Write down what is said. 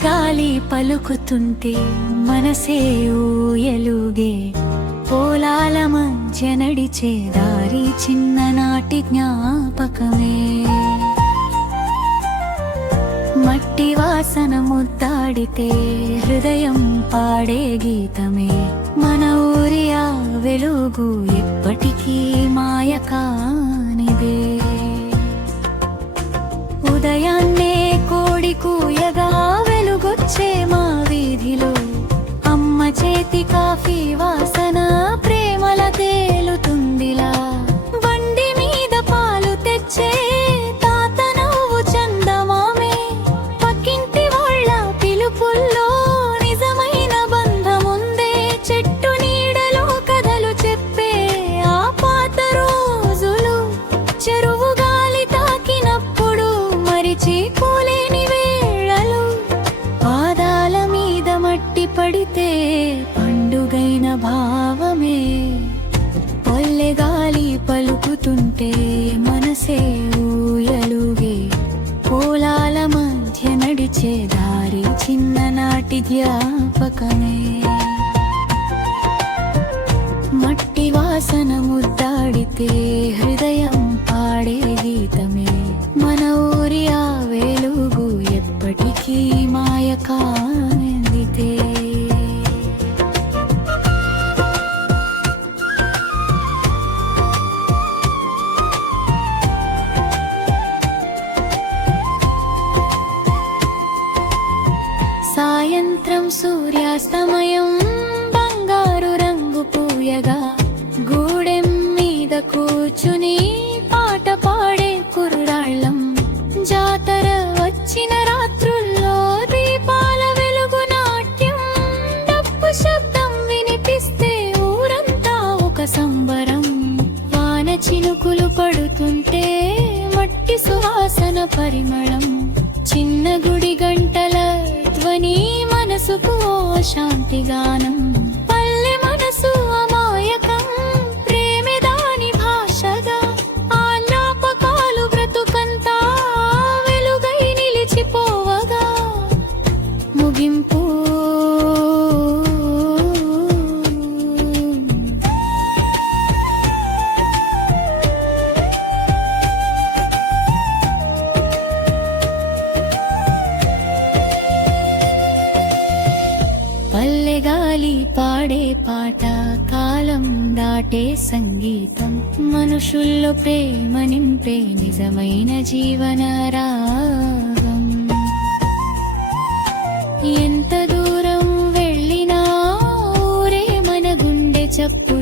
పల్లెగాలి పలుకుతుంటే మనసే ఊయలుగే, పోలాల మధ్య నడిచే దారి చిన్ననాటి జ్ఞాపకమే. మట్టి వాసన ముద్దాడితే హృదయం పాడే గీతమే, మన ఊరి ఆ వెలుగు ఎప్పటికీ మాయ కానిదే. ఉదయాన్నే కోడి కూయగా వెలుగొచ్చే మా వీధిలో, అమ్మ చేతి కాఫీ వాసన ప్రేమల తేలుతుందిలా. బండి మీద పాలు తెచ్చే తాత నవ్వు చందమామే, పక్కింటి వాళ్ళ పిలుపుల్లో నిజమైన బంధముందే. చెట్టు నీడలో కథలు చెప్పే ఆ పాత రోజులు, చెరువు గాలి తాకినప్పుడు మరిచిపోలేని వేళలు. పాదాల మీద మట్టి పడితే పండుగైన భావమే, పల్లెగాలి పలుకుతుంటే మనసే ఊయలుగే, పోలాల మధ్య నడిచే దారి చిన్ననాటి జ్ఞాపకమే. మట్టి వాసన ముద్దాడితే హృదయం పాడే గీతమే, మన ఊరి ఆ వెలుగు ఎప్పటికీ మాయ కానిదే. సాయంత్రం సూర్యాస్తమయం బంగారు రంగు పూయగా, గూడెం మీద కూర్చుని పాట పాడే కుర్రాళ్ళం. జాతర వచ్చిన రాత్రుల్లో దీపాల వెలుగు నాట్యం, డప్పు శబ్దం వినిపిస్తే ఊరంతా ఒక సంబరం. వాన చినుకులు పడుతుంటే మట్టి సువాసన పరిమళం, చిన్న గుడి గంటల ధ్వని మనసుకు శాంతి గానం. పల్లె మనసు అమాయకం, ప్రేమే దాని భాషగా, ఆ జ్ఞాపకాలు బ్రతుకంతా వెలుగై నిలిచిపోవగా. ముగింపు పల్లెగాలి పాడే పాట, కాలం దాటే సంగీతం, మనుషుల్లో ప్రేమ నింపే నిజమైన జీవన రాగం. ఎంత దూరం వెళ్ళినా ఊరే మన గుండె చప్పుడు